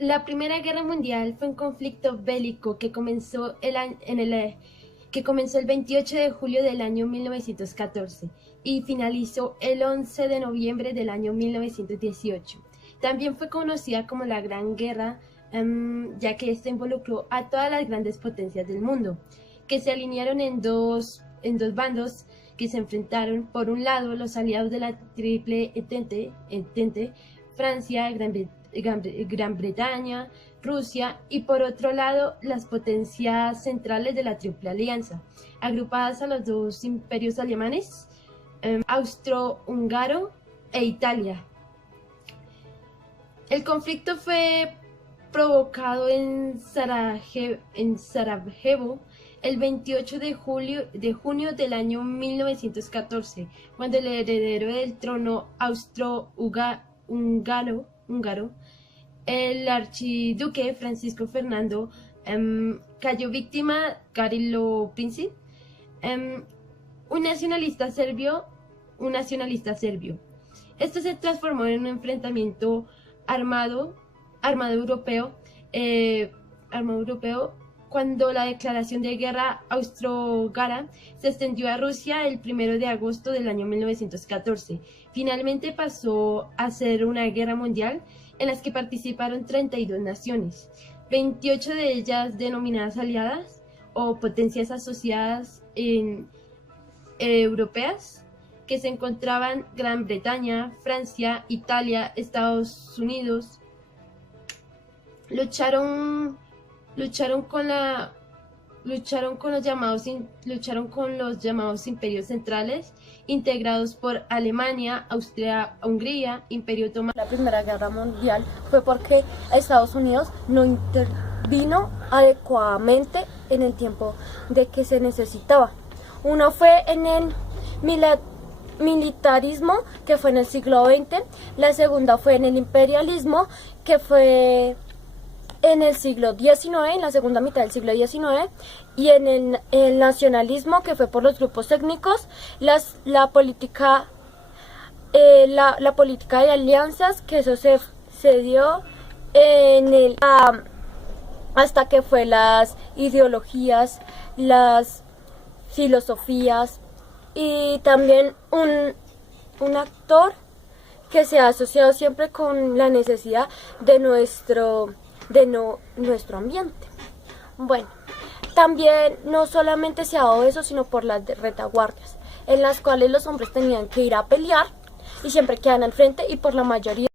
La Primera Guerra Mundial fue un conflicto bélico que comenzó el 28 de julio del año 1914 y finalizó el 11 de noviembre del año 1918. También fue conocida como la Gran Guerra, ya que esta involucró a todas las grandes potencias del mundo, que se alinearon en dos bandos que se enfrentaron. Por un lado, los aliados de la Triple Entente, Francia, Gran Bretaña, Rusia, y por otro lado las potencias centrales de la Triple Alianza, agrupadas a los dos imperios alemanes, Austro-Húngaro e Italia. El conflicto fue provocado en Sarajevo el 28 de junio del año 1914, cuando el heredero del trono austro-húngaro, el archiduque Francisco Fernando, cayó víctima Gavrilo Princip, um, un nacionalista serbio. Esto se transformó en un enfrentamiento armado, armado europeo, eh, armado europeo, cuando la declaración de guerra austrohúngara se extendió a Rusia el 1 de agosto del año 1914. Finalmente pasó a ser una guerra mundial en la que participaron 32 naciones, 28 de ellas denominadas aliadas o potencias asociadas europeas, que se encontraban Gran Bretaña, Francia, Italia, Estados Unidos. Lucharon con los llamados imperios centrales, integrados por Alemania, Austria, Hungría, Imperio Otomano. La Primera Guerra Mundial fue porque Estados Unidos no intervino adecuadamente en el tiempo de que se necesitaba. Uno fue en el militarismo, que fue en el siglo XX. La segunda fue en el imperialismo, que fue en el siglo XIX, en la segunda mitad del siglo XIX, y en el nacionalismo, que fue por los grupos étnicos, la política de alianzas, que eso se dio hasta que fue las ideologías, las filosofías, y también un actor que se ha asociado siempre con la necesidad de nuestro ambiente. Bueno, también no solamente se ha dado eso, sino por las retaguardias, en las cuales los hombres tenían que ir a pelear y siempre quedan al frente, y por la mayoría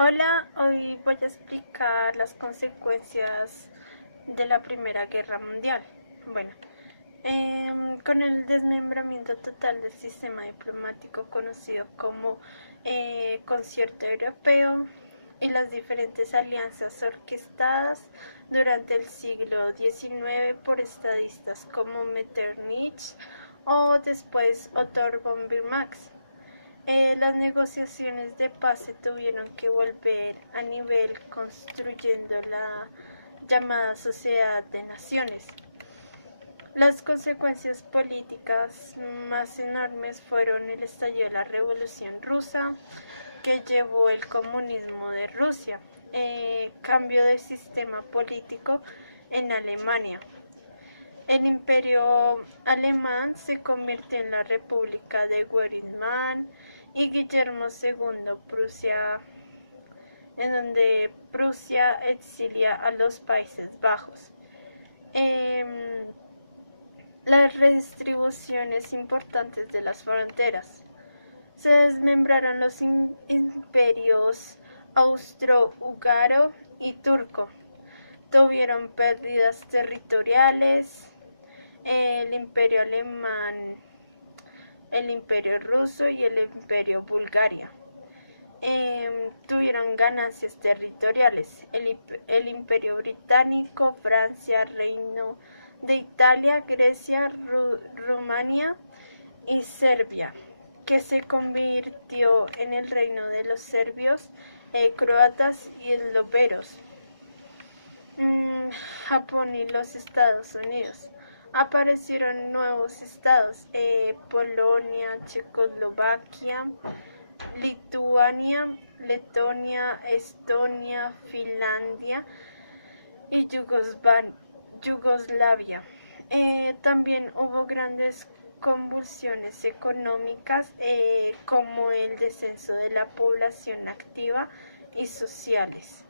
Hola, hoy voy a explicar las consecuencias de la Primera Guerra Mundial. Bueno, con el desmembramiento total del sistema diplomático conocido como Concierto Europeo y las diferentes alianzas orquestadas durante el siglo XIX por estadistas como Metternich o después Otto von Bismarck, las negociaciones de paz se tuvieron que volver a nivel construyendo la llamada Sociedad de Naciones. Las consecuencias políticas más enormes fueron el estallido de la Revolución Rusa, que llevó el comunismo de Rusia, cambio de sistema político en Alemania. El imperio alemán se convirtió en la República de Weimar, y Guillermo II Prusia, en donde Prusia exilia a los Países Bajos. Las redistribuciones importantes de las fronteras. Se desmembraron los imperios austrohúngaro y turco. Tuvieron pérdidas territoriales. El imperio alemán, el imperio ruso y el imperio Bulgaria tuvieron ganancias territoriales. El imperio británico, Francia, Reino de Italia, Grecia, Rumania y Serbia, que se convirtió en el reino de los serbios, croatas y eslovenos. Japón y los Estados Unidos. Aparecieron nuevos estados, Polonia, Checoslovaquia, Lituania, Letonia, Estonia, Finlandia y Yugoslavia. También hubo grandes convulsiones económicas, como el descenso de la población activa y sociales.